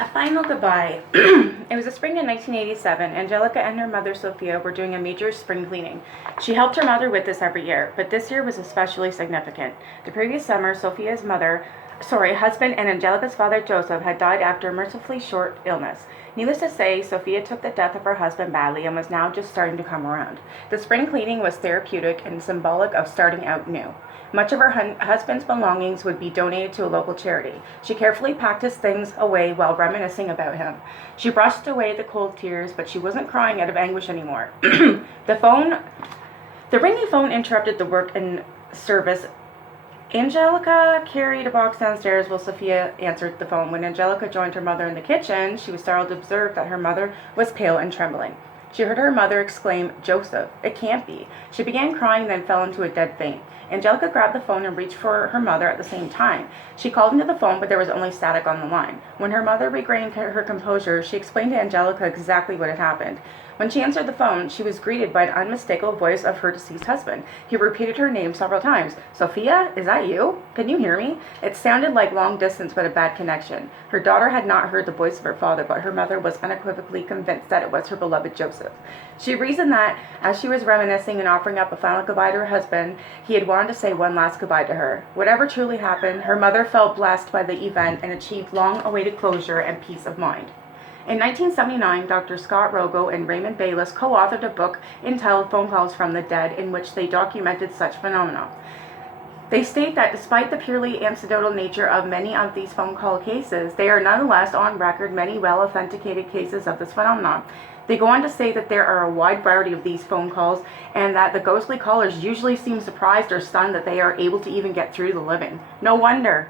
A final goodbye. It was the spring of 1987. Angelica and her mother Sophia were doing a major spring cleaning. She helped her mother with this every year, but this year was especially significant. The previous summer, Sophia's husband and Angelica's father Joseph had died after a mercifully short illness. Needless to say, Sophia took the death of her husband badly and was now just starting to come around. The spring cleaning was therapeutic and symbolic of starting out new. Much of her husband's belongings would be donated to a local charity. She carefully packed his things away while reminiscing about him. She brushed away the cold tears, but she wasn't crying out of anguish anymore. The ringing phone interrupted the work and service. Angelica carried a box downstairs while Sophia answered the phone. When Angelica joined her mother in the kitchen, she was startled to observe that her mother was pale and trembling. She heard her mother exclaim, "Joseph, it can't be." She began crying, then fell into a dead faint. Angelica grabbed the phone and reached for her mother at the same time. She called into the phone, but there was only static on the line. When her mother regained her composure, she explained to Angelica exactly what had happened. When she answered the phone, she was greeted by an unmistakable voice of her deceased husband. He repeated her name several times. "Sophia, is that you? Can you hear me?" It sounded like long distance but a bad connection. Her daughter had not heard the voice of her father, but her mother was unequivocally convinced that it was her beloved Joseph. She reasoned that, as she was reminiscing and offering up a final goodbye to her husband, he had wanted to say one last goodbye to her. Whatever truly happened, her mother felt blessed by the event and achieved long-awaited closure and peace of mind. In 1979, Dr. Scott Rogo and Raymond Bayless co-authored a book entitled Phone Calls from the Dead, in which they documented such phenomena. They state that despite the purely anecdotal nature of many of these phone call cases, they are nonetheless on record many well-authenticated cases of this phenomenon. They go on to say that there are a wide variety of these phone calls and that the ghostly callers usually seem surprised or stunned that they are able to even get through to the living. No wonder.